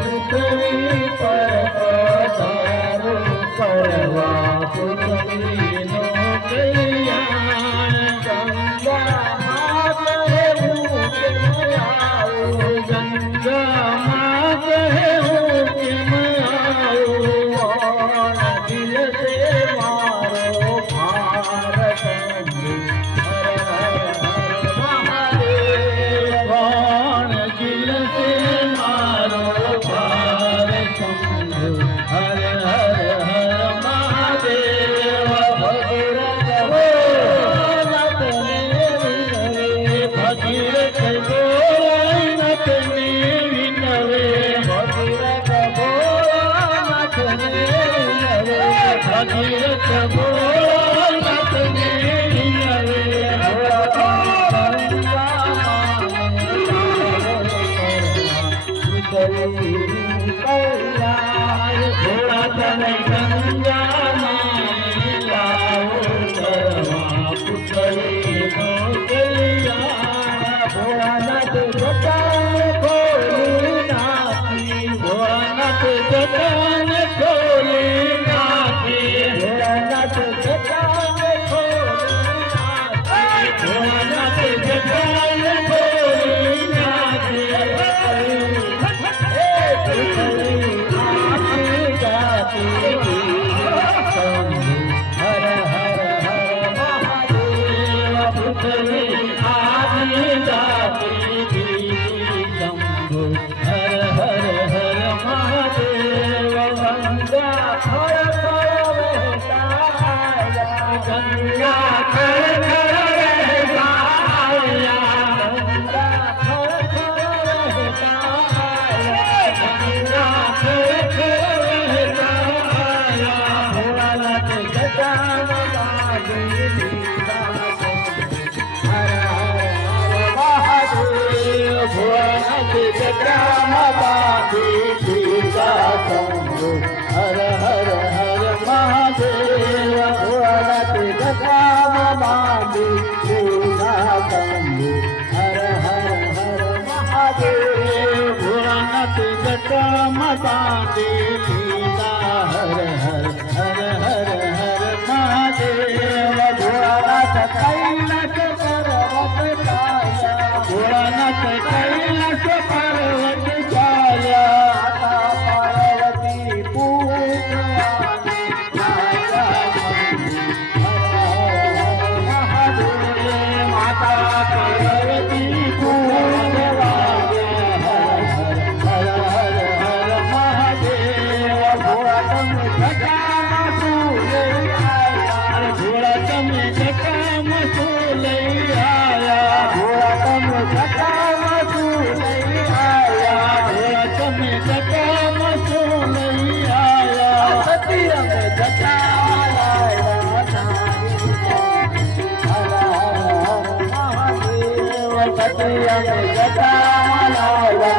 पृथ्वी पर पधारो करवा पृथ्वी नो कल्याण गंगा मात है ऊके मयाओ गंगा मात है ऊके मयाओ और दिल से मारो भारत हर हर हर महादेव कौन दिल से मारो भारत हर हर हर महादेव भगीरथ भोलानाथ ने विनवे भगीरथ भोलानाथ ने विनवे भगीरथ भोलानाथ ने विनवे भोला तने गंगा माई लाओ करवा पुतली नो कल्याण भोलानाथ जटान खोली नाथी भोलानाथ जटान खोली नाथी भोलानाथ जटान खोली नाथी भोलानाथ जटान खोली नाथी हर हर हर महादेव पृथ्वी आदि जाति शंभु हर हर हर महादेव गंगा खर खर बहता गंगा खर खर बहता गंगा खर खर बहता गंगा खर खर बहता भोलानाथ जटान बाजी हर हर महादेव भोलानाथ जटान बाजी हर हर हर महादेव भोलानाथ जटान बाजी हर हर हर महादेव भोलानाथ जटान बाजी हर हर हर हर हर महादेव भोलानाथ कैलास पर्वत छाया भोलानाथ कैलास पर्वत छाया माता पार्वती पूजवानी राजा हर हर महादेव माता पार्वती पूजवानी हर हर हर महादेव भोला तुम जटाम सूले आया भोला तुम जटाम सूले आया भोला तुम जटाम सूले आया भोला तुम जटाम सूले आया सतिया में जटाम आया हर हर हर महादेव सतिया में जटाम आया